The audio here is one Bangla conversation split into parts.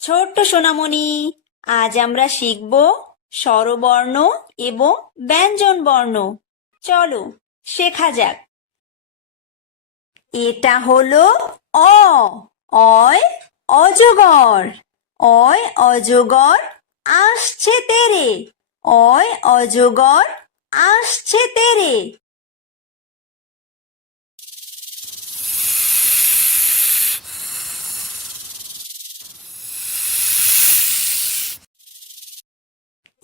ছোট্ট সোনামণি, আজ আমরা শিখব স্বরবর্ণ এবং ব্যঞ্জন বর্ণ। চলো শেখা যাক। এটা হলো অ। অয় অজগর। অয় অজগর আসছে তেরে। অয় অজগর আসছে তেরে।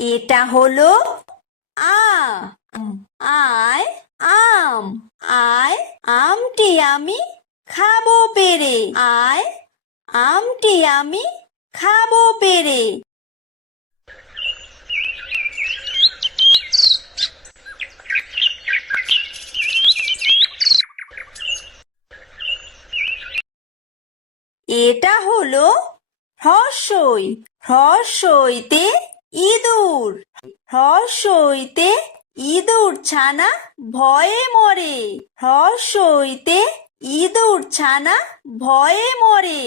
এটা হলো আ। আয় আম। আয় আমটি আমি খাবো পেরে। আয় আমটি আমি খাবো পেরে। এটা হলো হ্রস্বই। হ্রস্বইতে ইঁদুর। হ্রস্বইতে ইঁদুর ছানা ভয়ে মরে। হ্রস্বইতে ইঁদুর ছানা ভয়ে মরে।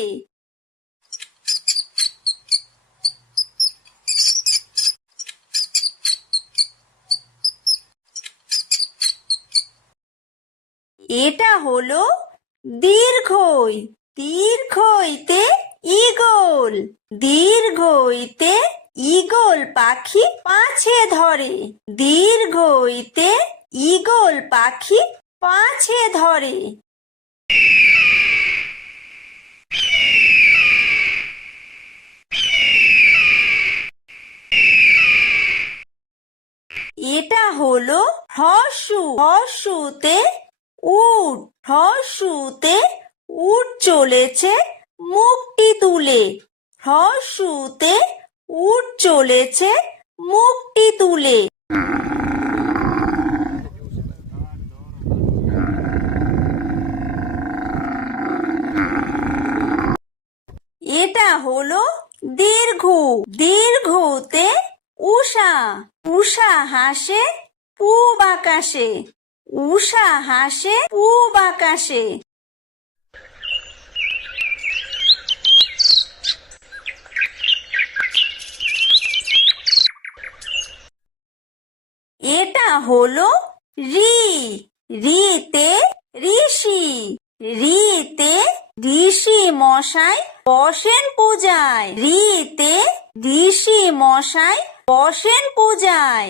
এটা হলো দীর্ঘই। দীর্ঘইতে ঈগল। দীর্ঘইতে ঈগল পাখি পাছে ধরে। দীর্ঘইতে ঈগল পাখি পাছে ধরে। এটা হলো হ্রস্ব। হ্রস্বতে উট। হ্রস্বতে উট চলেছে মুখটি তুলে। হ্রস্বতে উট চলেছে মুখটি তুলে। এটা হলো দীর্ঘ। দীর্ঘতে উষা। উষা হাসে পূব আকাশে। উষা হাসে পূব আকাশে। এটা হলো ঋ। ঋতে ঋষি। ঋতে ঋষি মশাই বসেন পূজায়। ঋতে ঋষি মশাই বসেন পূজায়।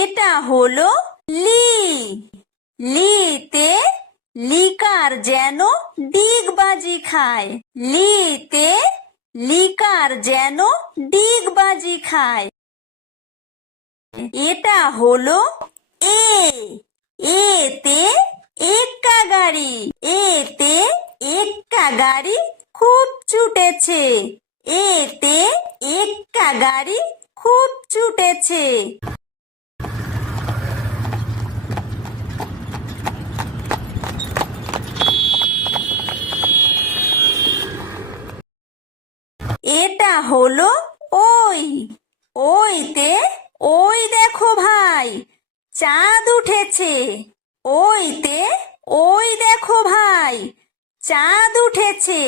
এটা হলো লি। লিতে লিকার যেন ডিগবাজি খায়। লিতে লিকার যেন ডিগবাজি খায়। এটা হলো এ। এতে এক্কা গাড়ি। এতে এক্কা গাড়ি খুব ছুটেছে। এতে এক্কা গাড়ি খুব ছুটেছে। এটা হলো ওই। ওইতে ওই দেখো ভাই চাঁদ উঠেছে। ওইতে ওই দেখো ভাই চাঁদ উঠেছে।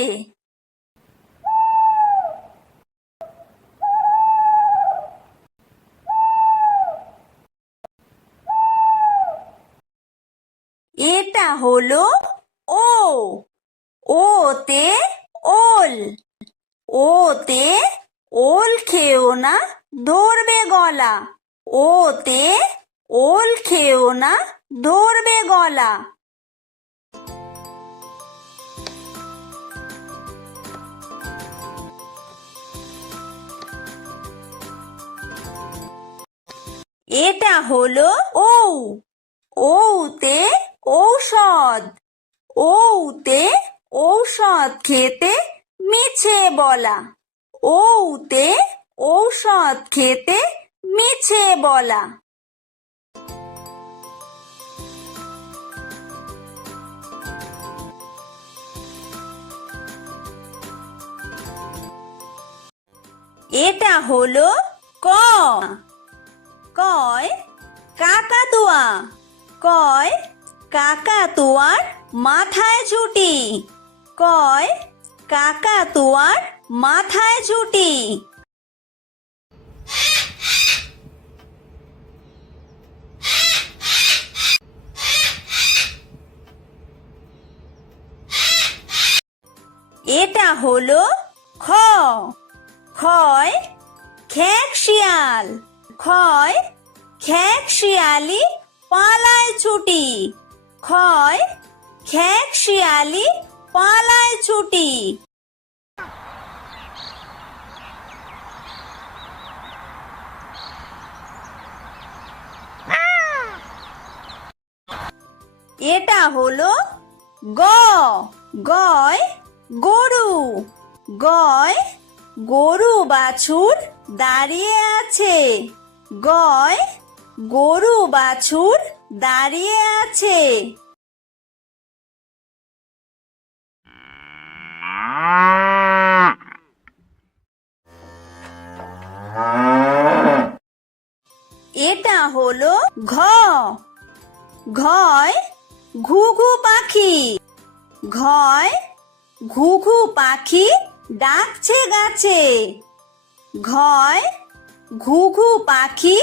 এটা হলো ও। ওতে ওল। ওতে ওল খেও না ধরবে গলা। ওতে ওল খেও না ধরবে গলা। এটা হলো ঔ। ঔতে ঔষধ। ঔতে ঔষধ খেতে মিছে বলা। ঔতে ঔষধ খেতে মিছে বলা। এটা হলো ক। কয় কাকাতুয়া। কয় কাকাতুয়ার মাথায় ঝুঁটি। কয় কাকাতুয়ার মাথায় ঝুঁটি। এটা হলো খ। খয় খেক শিয়াল। খয় খেক শিয়ালি পালায় ছুটি। খয় খেক শিয়ালি পালায় ছুটি। এটা হলো গ। গয় গরু। গয় গরু বাছুর দাঁড়িয়ে আছে। গয় গরু বাছুর দাঁড়িয়ে আছে। এটা হলো ঘ। ঘয় ঘুঘু পাখি। ঘয় ঘুঘু পাখি ডাকছে গাছে। ঘয় ঘুঘু পাখি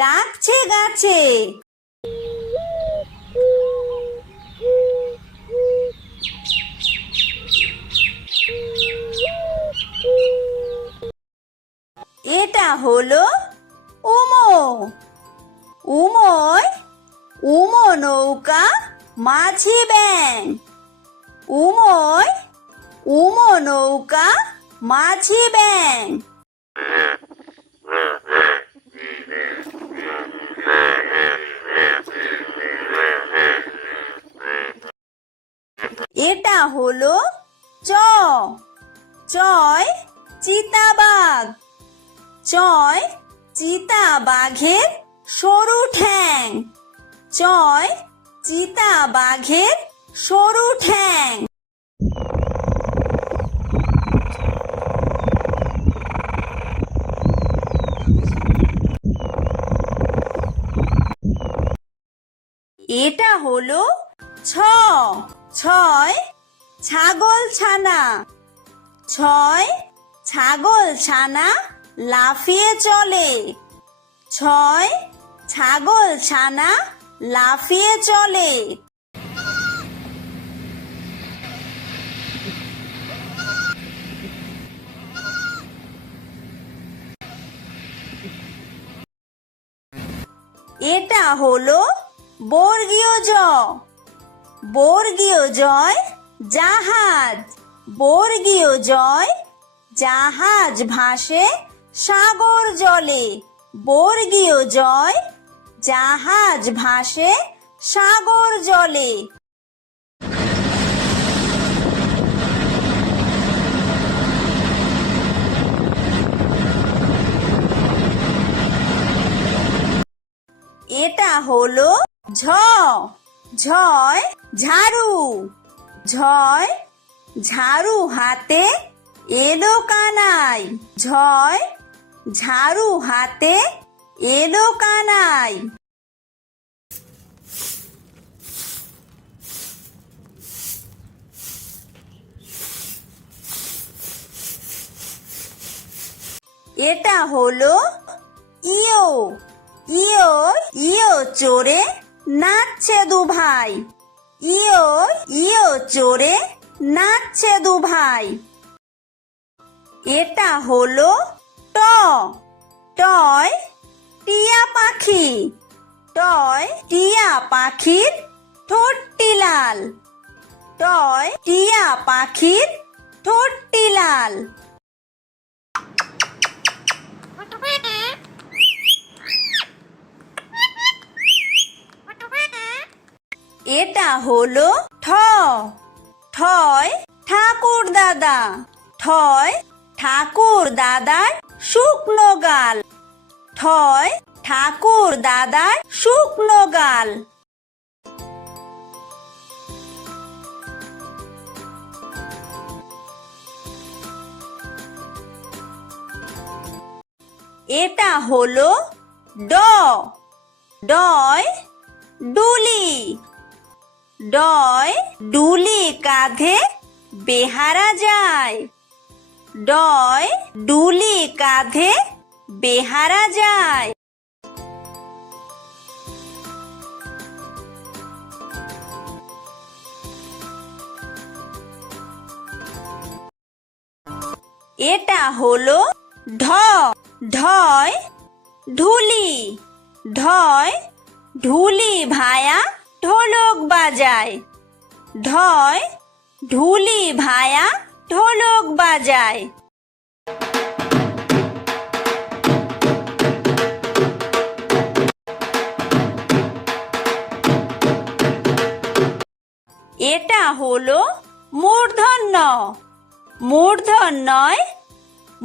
ডাকছে গাছে। এটা হলো উমো। উমোয় উমো নৌকা মাঝি ব্যাং। উমোয় উমো নৌকা মাঝি ব্যাং। এটা হলো চ। চয় চিতাবাঘ। চয় চিতাবাঘের সরু ঠ্যাং। চয় চিতাবাঘের সরু ঠ্যাং। এটা হলো ছ। ছয় ছাগল ছানা। ছয় ছাগল ছানা লাফিয়ে চলে। ছয় ছাগল ছানা লাফিয়ে চলে। এটা হলো বর্গীয় জ। বর্গীয় জয় জাহাজ। বর্গীয় জয় জাহাজ ভাসে সাগর জলে। বর্গীয় জয় জাহাজ ভাসে সাগর জলে। এটা হলো ঝ। ঝয় ঝাড়ু। ঝয় ঝাড়ু হাতে এলো কানাই। ঝয় ঝাড়ু হাতে এলো কানাই। এটা হলো ইয়ো। ইয়ো ইয়ো চড়ে নাচছে দু ভাই। ইয়ো ইয়ো চড়ে নাচছে দু ভাই। এটা হলো ট। টয় টিয়া পাখি। টয় টিয়া পাখির ঠোঁটটি লাল। টয় টিয়া পাখির ঠোঁটটি লাল। এটা হলো ঠ। ঠয় ঠাকুর দাদা। ঠয় ঠাকুর দাদার শুকনো গাল। ঠয় ঠাকুর দাদার শুকনো গাল। এটা হলো ড, ডয় ডুলি, ডয় ডুলি কাঁধে বেহারা যায়, ডয় ডুলি কাঁধে বেহারা যায়। এটা হলো ঢ, ঢয় ঢুলি, ঢয় ঢুলি ভায়া ঢোলক বাজায়, ঢয় ঢুলি ভায়া ঢোলক বাজায়। এটা হলো মূর্ধন্য, মূর্ধন্যয়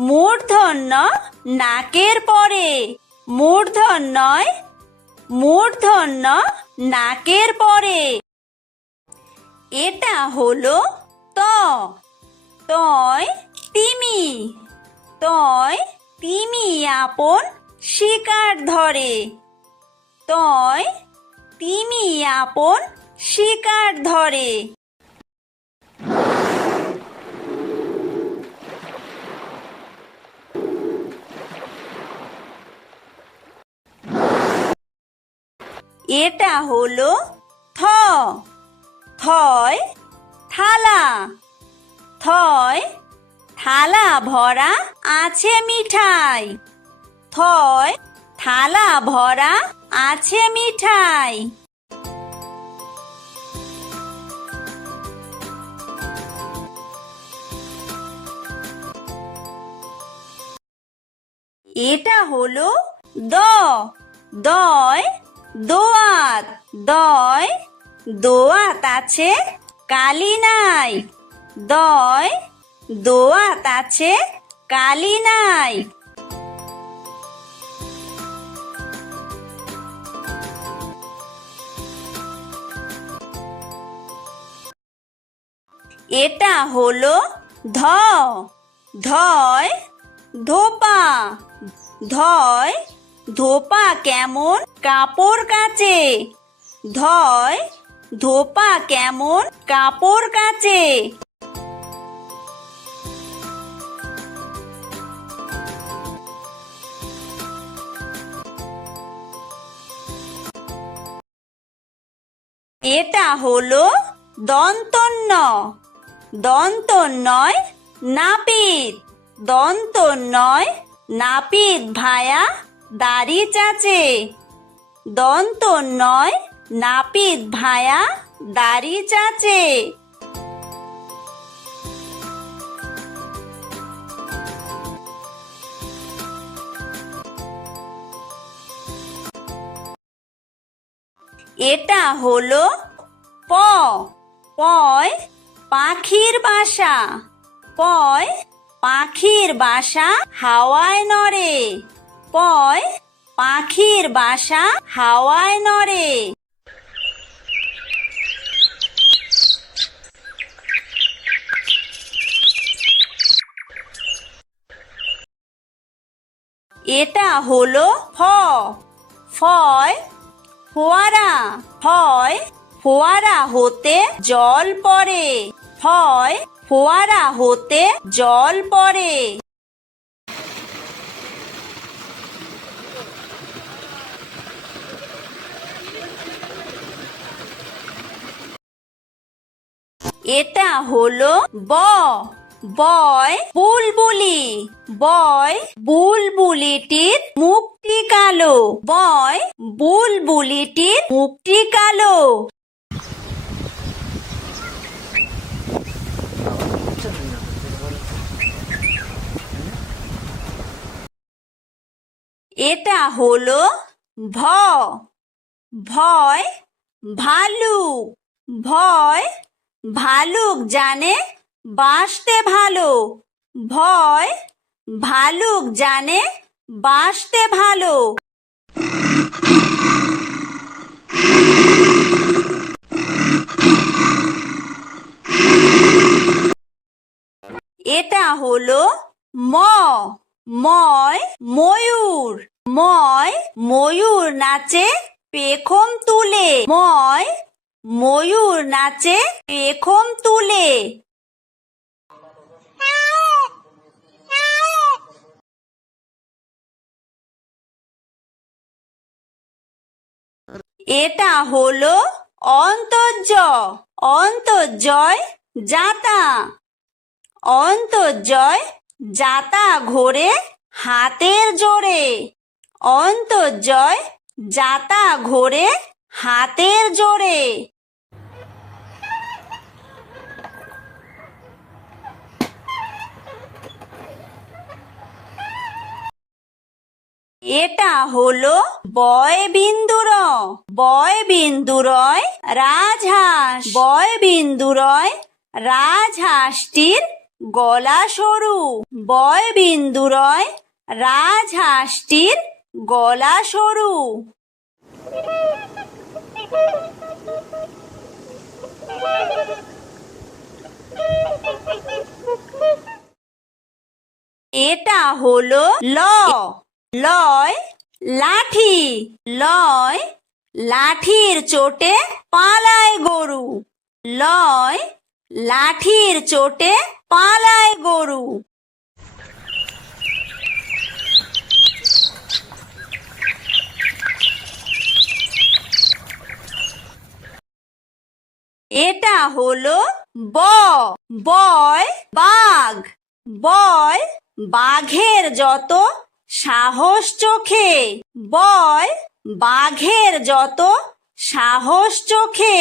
মূর্ধন্য নাকের পরে, মূর্ধন্যয় মূর্ধন্য নাকের পরে। এটা হলো ত, তয় তিমি, তয় তিমি আপন শিকার ধরে, তয় তিমি আপন শিকার ধরে। এটা হলো থ, থয় থালা, থয় থালা ভরা আছে মিঠাই, থয় থালা ভরা আছে মিঠাই। এটা হলো দ, দয় দোয়াত, দয় দোয়াত আছে কালি নাই, দয় দোয়াত আছে কালি নাই। এটা হলো ধ, ধয় ধোপা, ধয় ধোপা কেমন কাপড় কাচে, ধয় ধোপা কেমন কাপড় কাচে। এটা হলো দন্তন্য, দন্তন্যয় নাপিত, দন্তন্যয় নাপিত ভায়া দাড়ি চাচে, দন্তন্যয় নাপিত ভায়া দাড়ি চাচে। এটা হলো প, পয় পাখির বাসা, পয় পাখির বাসা হাওয়ায় নড়ে, পয় পাখির বাসা হাওয়ায় নড়ে। এটা হলো ফ, ফয় ফোয়ারা, ফয় ফোয়ারা হতে জল পড়ে, ফয় ফোয়ারা হতে জল পড়ে। এটা হলো ব, বয় বুলবুলি, বয় বুলবুলিটির মুখটি কালো, বয় বুলবুলিটির মুখটি কালো। এটা হলো ভ, ভয় ভালুক, ভয় ভালুক জানে বাসতে ভালো, ভয় ভালুক জানে বাসতে ভালো। এটা হলো ম, ময় ময়ূর, ময় ময়ূর নাচে পেখম তুলে, ময় ময়ূর নাচে পেখম তুলে। এটা হলো অন্তর্য, অন্তর্জয় যাতা, অন্তর্জয় যাতা ঘোরে হাতের জোরে, অন্তর্জয় যাতা ঘোরে হাতের জোরে। এটা হলো বয় বিন্দুর, বয় বিন্দুরয় রাজহাঁস, বয় বিন্দুরয় রাজহাঁসটির গলা সরু, বয় বিন্দুরয় রাজহাঁসটির গলা সরু। এটা হলো ল, লয় লাঠি, লয় লাঠির চোটে পালায় গরু, লয় লাঠির চোটে পালায় গরু। এটা হলো ব, বয় বাঘ, বয় বাঘের যত সাহস চোখে, বয় বাঘের যত সাহস চোখে।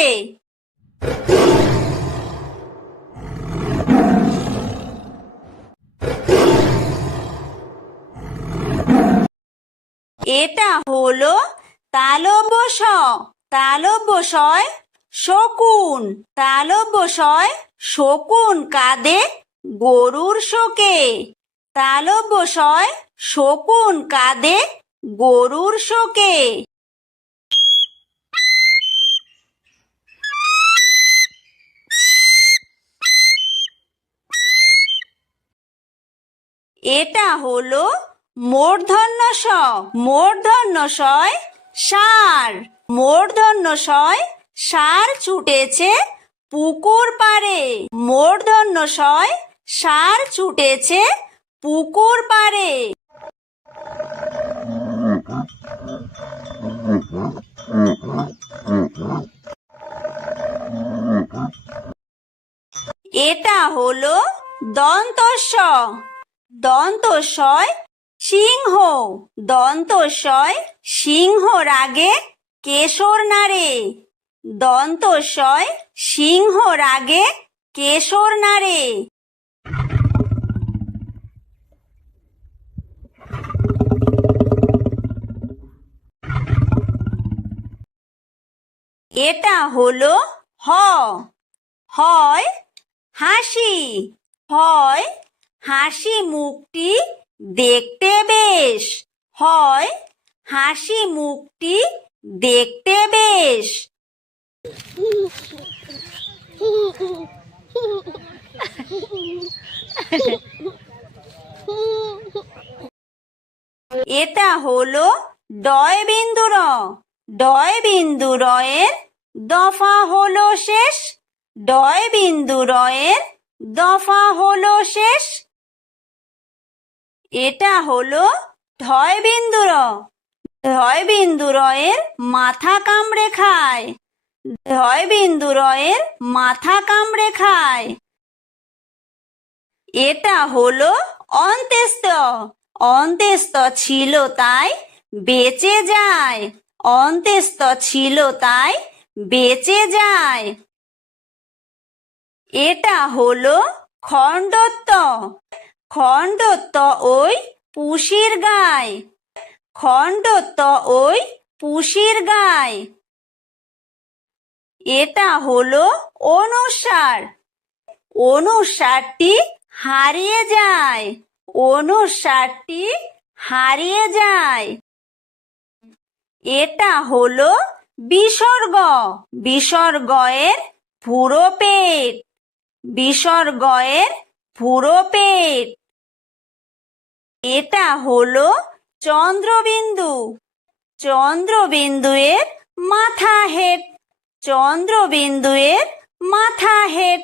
এটা হলো তালব্য শ, তালব্য শয় শকুন, তালব্য শয় শকুন কাঁদে গরুর শোকে, তালব্য শয় শকুন কাঁদে গরুর শোকে। এটা হলো মূর্ধন্য ষ, মূর্ধন্য শয় ষাঁড়, মূর্ধন্য শয় ষাঁড় ছুটেছে পুকুর পাড়ে, মূর্ধন্য শয় ষাঁড় ছুটেছে পুকুর পাড়ে। এটা হলো দন্তস্ব, দন্তস্বয় সিংহ, দন্তস্বয় সিংহ রাগে কেশর নাড়ে, দন্তস্বয় সিংহ রাগে কেশর নাড়ে। এটা হলো হ, হয় হাসি, হয় হাসি মুখটি দেখতে বেশ, হয় হাসি মুখটি দেখতে বেশ। এটা হলো ডয় বিন্দুর, ডয় বিন্দুরয়ের দফা হলো শেষ, ডয় বিন্দুরয়ের দফা হলো শেষ। এটা হলো ঢয় বিন্দুর, ঢয় বিন্দুরয়ের মাথা কামড়ে খায়, ঢয় বিন্দুরয়ের মাথা কামড়ে খায়। এটা হলো অন্ত্যেস্ত, অন্ত্যেস্ত ছিল তাই বেঁচে যায়, অন্ত্যেস্ত ছিল তাই বেঁচে যায়। এটা হলো খণ্ডত্ব, খণ্ডত্ব ওই পুষির গায়, খণ্ডত্ব ওই পুষির গায়। এটা হলো অনুস্বার, অনুস্বারটি হারিয়ে যায়, অনুস্বারটি হারিয়ে যায়। এটা হলো বিসর্গ, বিসর্গয়ের পুরো পেট, বিসর্গয়ের পুরো পেট। এটা হলো চন্দ্রবিন্দু। চন্দ্রবিন্দু এর মাথা হেড। চন্দ্রবিন্দু এর মাথা হেড।